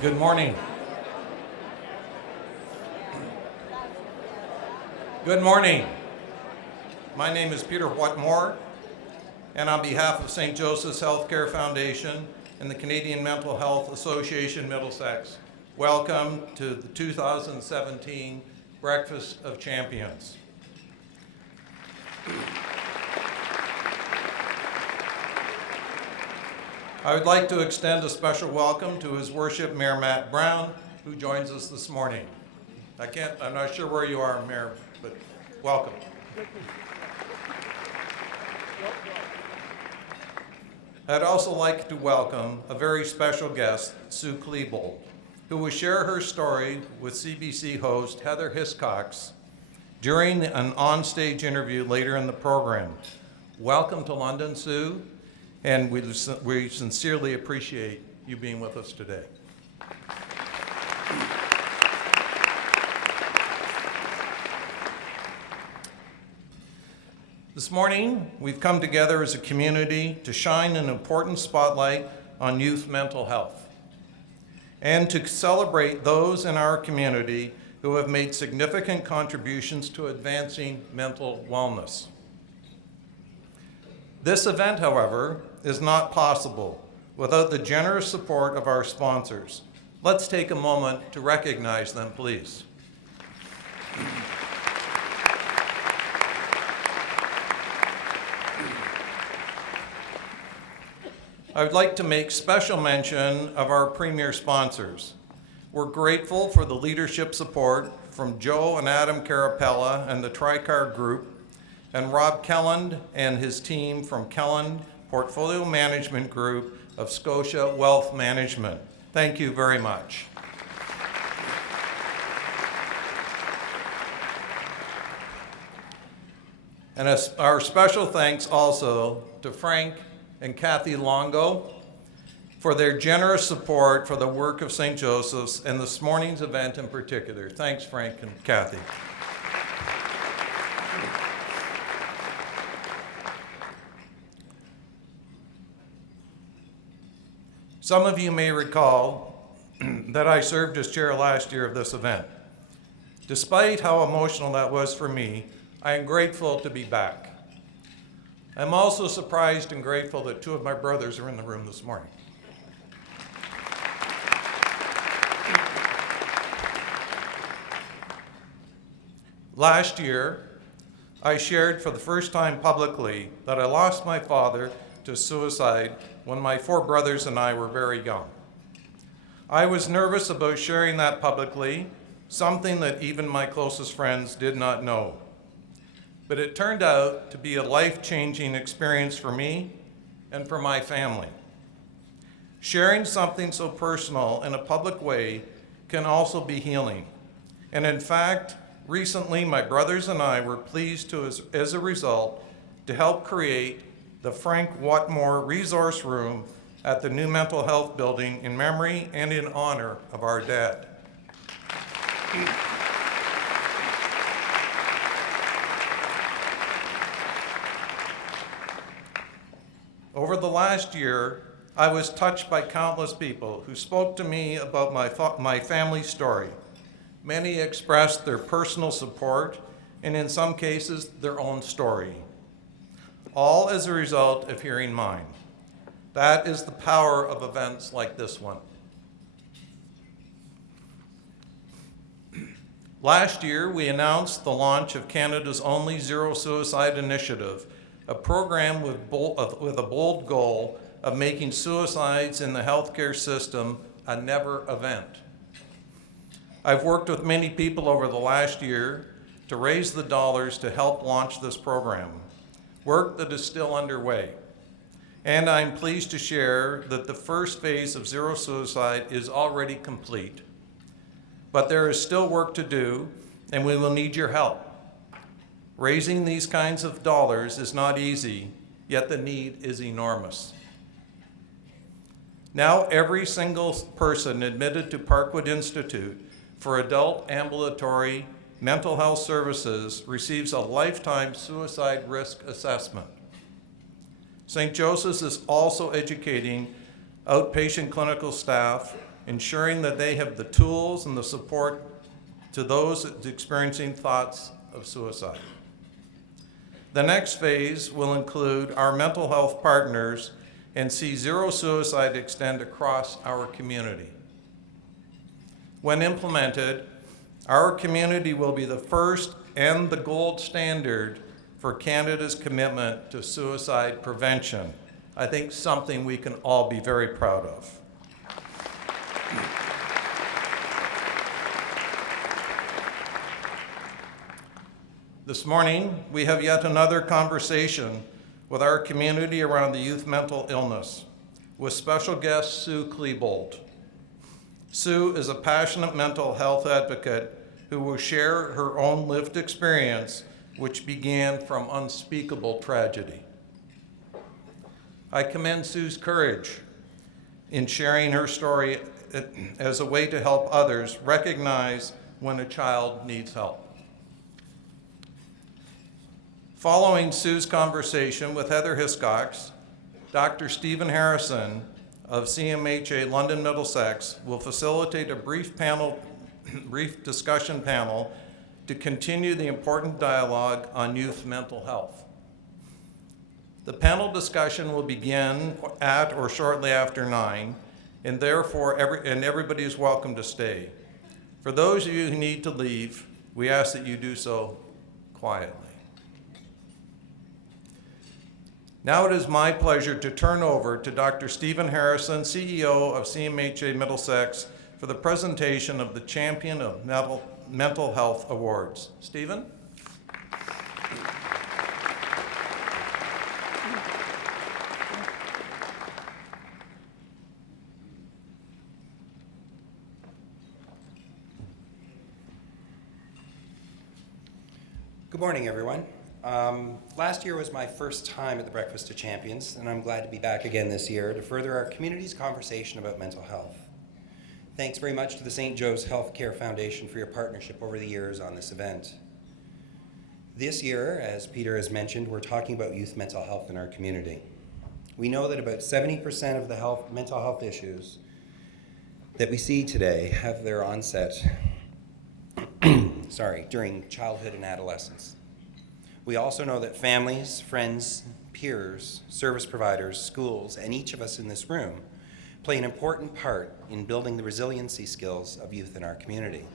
Good morning. Good morning. My name is Peter Whatmore, and on behalf of St. Joseph's Healthcare Foundation and the Canadian Mental Health Association Middlesex, welcome to the 2017 Breakfast of Champions. I would like to extend a special welcome to His Worship Mayor Matt Brown, who joins us this morning. I'm not sure where you are, Mayor, but welcome. I'd also like to welcome a very special guest, Sue Klebold, who will share her story with CBC host Heather Hiscox during an onstage interview later in the program. Welcome to London, Sue, and we sincerely appreciate you being with us today. This morning, we've come together as a community to shine an important spotlight on youth mental health and to celebrate those in our community who have made significant contributions to advancing mental wellness. This event, however, is not possible without the generous support of our sponsors. Let's take a moment to recognize them, please. I would like to make special mention of our premier sponsors. We're grateful for the leadership support from Joe and Adam Carapella and the Tricar Group, and Rob Kelland and his team from Kelland Portfolio Management Group of Scotia Wealth Management. Thank you very much. And our special thanks also to Frank and Kathy Longo for their generous support for the work of St. Joseph's and this morning's event in particular. Thanks, Frank and Kathy. Some of you may recall that I served as chair last year of this event. Despite how emotional that was for me, I am grateful to be back. I'm also surprised and grateful that two of my brothers are in the room this morning. Last year, I shared for the first time publicly that I lost my father to suicide when my four brothers and I were very young. I was nervous about sharing that publicly, something that even my closest friends did not know. But it turned out to be a life-changing experience for me and for my family. Sharing something so personal in a public way can also be healing. And in fact, recently my brothers and I were pleased to, as a result, to help create the Frank Whatmore Resource Room at the new mental health building in memory and in honor of our dad. Over the last year, I was touched by countless people who spoke to me about my family story. Many expressed their personal support and in some cases their own story, all as a result of hearing mine. That is the power of events like this one. Last year, we announced the launch of Canada's only Zero Suicide Initiative, a program with a bold goal of making suicides in the healthcare system a never event. I've worked with many people over the last year to raise the dollars to help launch this program, work that is still underway. And I'm pleased to share that the first phase of Zero Suicide is already complete. But there is still work to do, and we will need your help. Raising these kinds of dollars is not easy, yet the need is enormous. Now every single person admitted to Parkwood Institute for adult ambulatory mental health services receives a lifetime suicide risk assessment. St. Joseph's is also educating outpatient clinical staff ensuring that they have the tools and the support to those experiencing thoughts of suicide. The next phase will include our mental health partners and see zero suicide extend across our community. When implemented, our community will be the first and the gold standard for Canada's commitment to suicide prevention. I think something we can all be very proud of. This morning, we have yet another conversation with our community around the youth mental illness, with special guest Sue Klebold. Sue is a passionate mental health advocate who will share her own lived experience, which began from unspeakable tragedy. I commend Sue's courage in sharing her story as a way to help others recognize when a child needs help. Following Sue's conversation with Heather Hiscox, Dr. Stephen Harrison of CMHA London Middlesex will facilitate a brief discussion panel to continue the important dialogue on youth mental health. The panel discussion will begin at or shortly after 9, and therefore everybody is welcome to stay. For those of you who need to leave, we ask that you do so quietly. Now it is my pleasure to turn over to Dr. Stephen Harrison, CEO of CMHA Middlesex, for the presentation of the Champion of Mental Health Awards. Stephen? Good morning, everyone. Last year was my first time at the Breakfast of Champions, and I'm glad to be back again this year to further our community's conversation about mental health. Thanks very much to the St. Joe's Healthcare Foundation for your partnership over the years on this event. This year, as Peter has mentioned, we're talking about youth mental health in our community. We know that about 70% of the mental health issues that we see today have their onset during childhood and adolescence. We also know that families, friends, peers, service providers, schools, and each of us in this room play an important part in building the resiliency skills of youth in our community.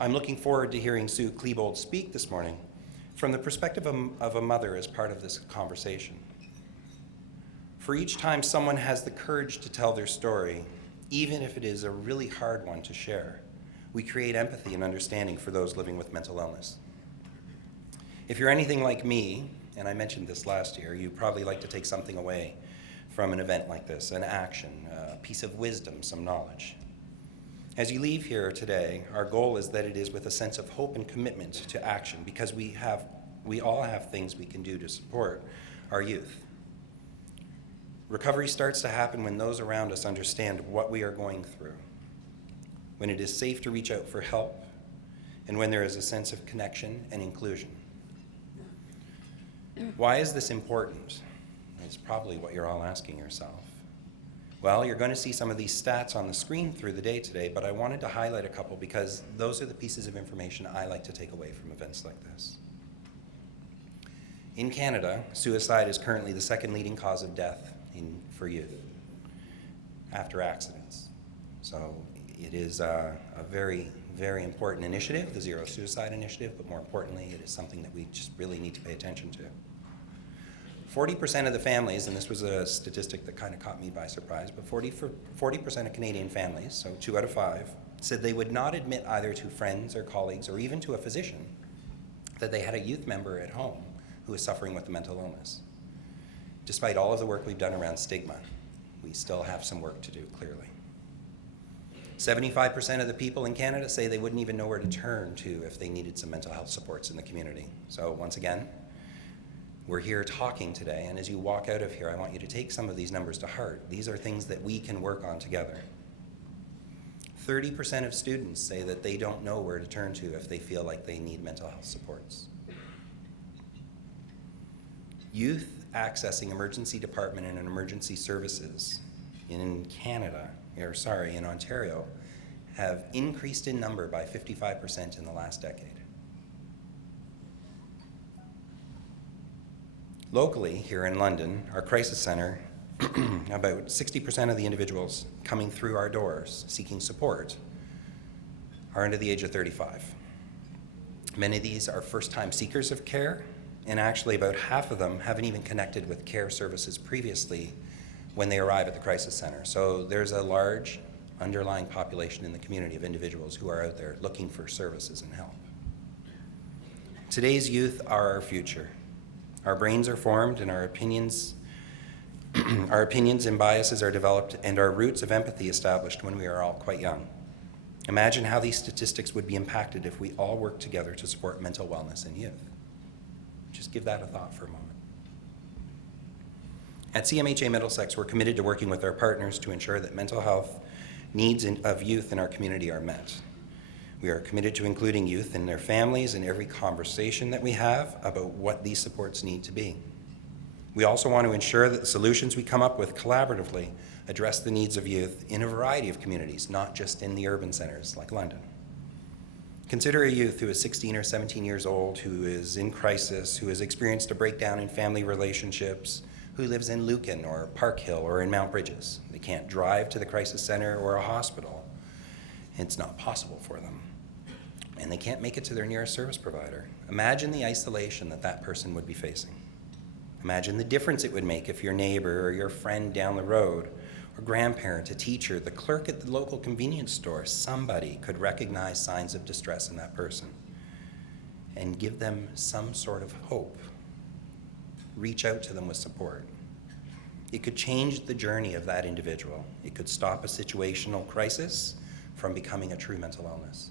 I'm looking forward to hearing Sue Klebold speak this morning from the perspective of a mother as part of this conversation. For each time someone has the courage to tell their story, even if it is a really hard one to share, we create empathy and understanding for those living with mental illness. If you're anything like me, and I mentioned this last year, you probably like to take something away from an event like this, an action, a piece of wisdom, some knowledge. As you leave here today, our goal is that it is with a sense of hope and commitment to action, because we all have things we can do to support our youth. Recovery starts to happen when those around us understand what we are going through, when it is safe to reach out for help, and when there is a sense of connection and inclusion. Why is this important? It's probably what you're all asking yourself. Well, you're going to see some of these stats on the screen through the day today, but I wanted to highlight a couple because those are the pieces of information I like to take away from events like this. In Canada, suicide is currently the second leading cause of death for youth after accidents. So it is a very, very important initiative, the Zero Suicide Initiative, but more importantly, it is something that we just really need to pay attention to. 40% of the families, and this was a statistic that kind of caught me by surprise, but 40% of Canadian families, so 2 out of 5, said they would not admit either to friends or colleagues or even to a physician that they had a youth member at home who was suffering with a mental illness. Despite all of the work we've done around stigma, we still have some work to do, clearly. 75% of the people in Canada say they wouldn't even know where to turn to if they needed some mental health supports in the community. So once again, we're here talking today, and as you walk out of here, I want you to take some of these numbers to heart. These are things that we can work on together. 30% of students say that they don't know where to turn to if they feel like they need mental health supports. Youth accessing emergency department and emergency services in in Ontario, have increased in number by 55% in the last decade. Locally, here in London, our crisis center, about 60% of the individuals coming through our doors seeking support are under the age of 35. Many of these are first-time seekers of care, and actually about half of them haven't even connected with care services previously when they arrive at the crisis center. So there's a large underlying population in the community of individuals who are out there looking for services and help. Today's youth are our future. Our brains are formed and our opinions and biases are developed, and our roots of empathy established when we are all quite young. Imagine how these statistics would be impacted if we all worked together to support mental wellness in youth. Just give that a thought for a moment. At CMHA Middlesex, we're committed to working with our partners to ensure that mental health needs of youth in our community are met. We are committed to including youth and their families in every conversation that we have about what these supports need to be. We also want to ensure that the solutions we come up with collaboratively address the needs of youth in a variety of communities, not just in the urban centers like London. Consider a youth who is 16 or 17 years old, who is in crisis, who has experienced a breakdown in family relationships, who lives in Lucan or Park Hill or in Mount Bridges. They can't drive to the crisis center or a hospital. It's not possible for them. And they can't make it to their nearest service provider. Imagine the isolation that that person would be facing. Imagine the difference it would make if your neighbor or your friend down the road, or grandparent, a teacher, the clerk at the local convenience store, somebody could recognize signs of distress in that person and give them some sort of hope. Reach out to them with support. It could change the journey of that individual. It could stop a situational crisis from becoming a true mental illness.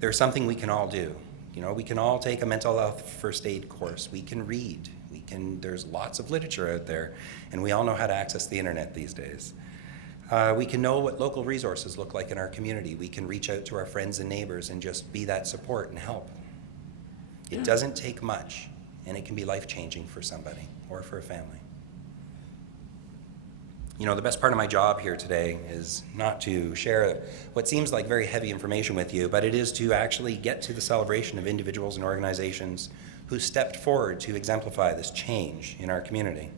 There's something we can all do. You know, we can all take a mental health first aid course. We can read. There's lots of literature out there, and we all know how to access the internet these days. We can know what local resources look like in our community. We can reach out to our friends and neighbors and just be that support and help. It doesn't take much, and it can be life-changing for somebody or for a family. You know, the best part of my job here today is not to share what seems like very heavy information with you, but it is to actually get to the celebration of individuals and organizations who stepped forward to exemplify this change in our community.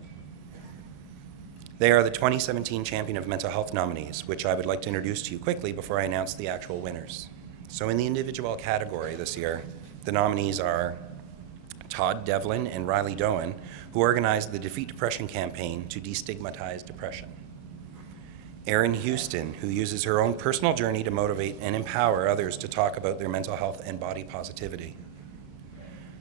They are the 2017 Champion of Mental Health nominees, which I would like to introduce to you quickly before I announce the actual winners. So in the individual category this year, the nominees are Todd Devlin and Riley Doan, who organized the Defeat Depression campaign to destigmatize depression. Erin Houston, who uses her own personal journey to motivate and empower others to talk about their mental health and body positivity.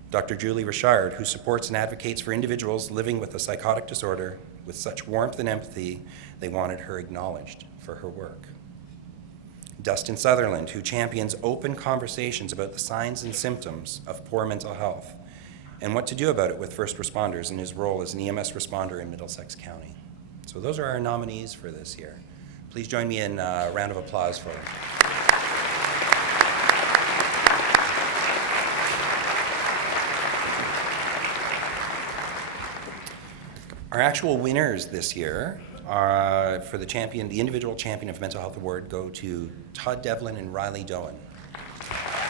Dr. Julie Richard, who supports and advocates for individuals living with a psychotic disorder with such warmth and empathy, they wanted her acknowledged for her work. Dustin Sutherland, who champions open conversations about the signs and symptoms of poor mental health and what to do about it with first responders in his role as an EMS responder in Middlesex County. So those are our nominees for this year. Please join me in a round of applause for them. Our actual winners this year are, for the individual champion of mental health award, go to Todd Devlin and Riley Doan.